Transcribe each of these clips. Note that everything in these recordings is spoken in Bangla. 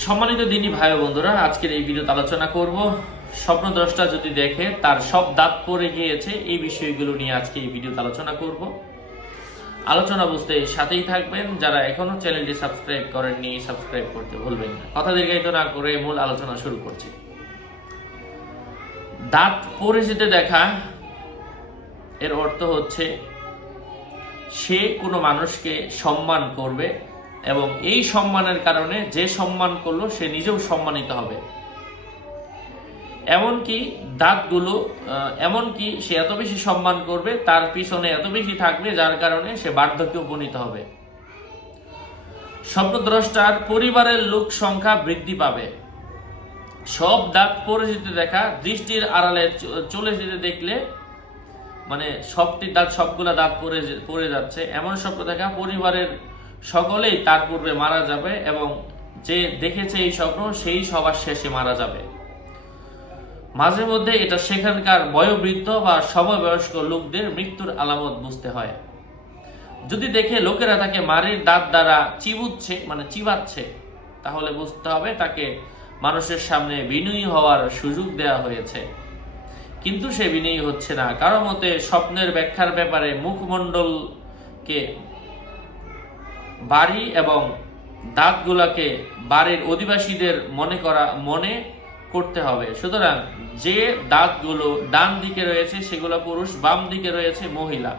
সম্মানিত দিনই ভাই বন্ধুরা, আজকের এই ভিডিওতে আলোচনা করব। স্বপ্ন দ্রষ্টা যদি দেখে, তার সব দাঁত পড়ে গিয়েছে, এই বিষয়গুলো নিয়ে আজকে এই ভিডিওতে আলোচনা করব। আলোচনা বুঝতে সাথেই থাকবেন। যারা এখনও চ্যানেলটি সাবস্ক্রাইব করেননি, সাবস্ক্রাইব করতে ভুলবেন না। কথা দীর্ঘায়িত না করে মূল আলোচনা শুরু করছি। দাঁত পড়ে যেতে দেখা, এর অর্থ হচ্ছে, সে কোনো মানুষকে সম্মান করবে এবং এই সম্মানের কারণে যে সম্মান করল, সে নিজেও সম্মানিত হবে। এমনকি দাঁতগুলো এমনকি সে এত বেশি সম্মান করবে, তার পিছনে এত বেশি থাকবে, যার কারণে সে বার্ধক্যে উপনীত হবে। স্বপ্নদ্রষ্টার পরিবারের লোক সংখ্যা বৃদ্ধি পাবে। সব দাঁত পরে যেতে দেখা, দৃষ্টির আড়ালে চলে যেতে দেখলে মানে সবটি দাঁত, সবগুলা দাঁত পরে পড়ে যাচ্ছে। এমন স্বপ্ন দেখা পরিবারের সকলেই তার পূর্বে মারা যাবে এবং যে দেখেছে এই স্বপ্ন, সেই সবার শেষে মারা যাবে। মাঝে মধ্যে এটা সেখানকার বয়োবৃদ্ধ বা সমবয়স্ক লোকদের মৃত্যুর আলামত বুঝতে হয়। যদি দেখে লোকেরা তাকে মারির দাঁত দ্বারা চিবুচ্ছে মানে চিবাচ্ছে, তাহলে বুঝতে হবে তাকে মানুষের সামনে বিনয়ী হওয়ার সুযোগ দেওয়া হয়েছে। কিন্তু সে বিনয়ী হচ্ছে না। কারও মতে স্বপ্নের ব্যাখ্যার ব্যাপারে মুখমণ্ডলকে বাড়ি এবং দাঁতগুলাকে বাড়ির অধিবাসীদের মনে করা, মনে করতে হবে। সুতরাং যে দাঁতগুলো ডান দিকে রয়েছে, সেগুলো পুরুষ, বাম দিকে রয়েছে মহিলা।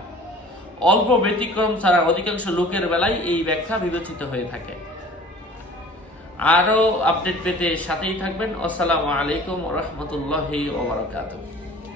অল্প ব্যতিক্রম ছাড়া অধিকাংশ লোকের বেলায় এই ব্যাখ্যা বিবেচিত হয়ে থাকে। আরও আপডেট পেতে সাথেই থাকবেন। আসসালামু আলাইকুম রহমতুল্লাহি ওবরাকাতুহ